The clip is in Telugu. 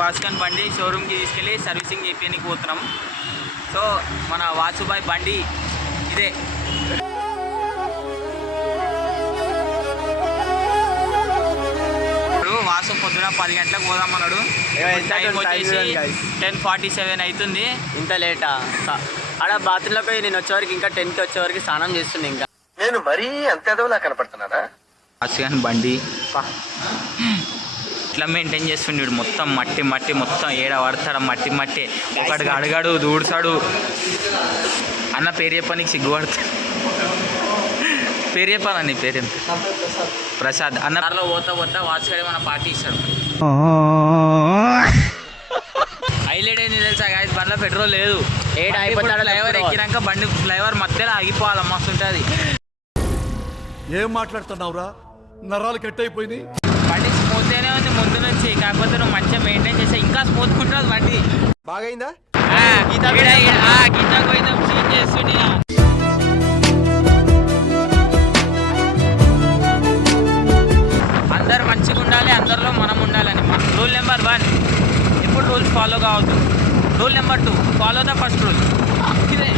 వాసుగాని బండి షోరూమ్కి తీసుకెళ్ళి సర్వీసింగ్ చేయడానికి పోతున్నాం. సో మన వాసుబాయ్ బండి ఇదే. వాసు పొద్దున 10 గంటలకు పోదామన్నాడు. టైం వచ్చేసి 10:47 అవుతుంది. ఇంత లేటా? ఆడ బాత్రూంలోకి నేను వచ్చేవరకు ఇంకా 10కి వచ్చేవరకు స్నానం చేస్తుంది. ఇంకా నేను మరీ అంత ఎదవలా కనపడుతున్నారా? వాసుగాని బండి ఇట్లా మెయింటైన్ చేస్తుండేడు. మొత్తం మట్టి మట్టి మొత్తం ఏడ పడతాడు మట్టి. ఒకటికి అడగాడు దూడ్చాడు. అన్న పేరు చెప్పడానికి సిగ్గుపడతాడు. పేరు చెప్పాలా? నీ పేరు ప్రసాద్. అన్న కార్లో పోతా వాసుగాడే మన పార్టీ ఇస్తాడు. హైలైట్ ఏంది తెలుసా గాయస్, బండిలో పెట్రోల్ లేదు. ఫ్లైఓవర్ ఎక్కినాక బండి ఫ్లైఓవర్ మధ్యలో ఆగిపోవాలి. మస్తు ఉంటుంది. ఏం మాట్లాడుతున్నావురా? నరాలు కట్ అయిపోయినాయి. బండి స్మూత్గానే ఉంది ముందు నుంచి. కాకపోతే నువ్వు మంచిగా మెయింటైన్ చేస్తే ఇంకా స్మూత్ ఉంటుంది బండి. బాగైందా? గీత పోయిందా క్లీన్ చేస్తుండే. అందరు మంచిగా ఉండాలి, అందరిలో మనం ఉండాలని. రూల్ నెంబర్ 1 ఎప్పుడు రూల్స్ ఫాలో కావద్దు. Rule number 2 follow the first rule. ఇదే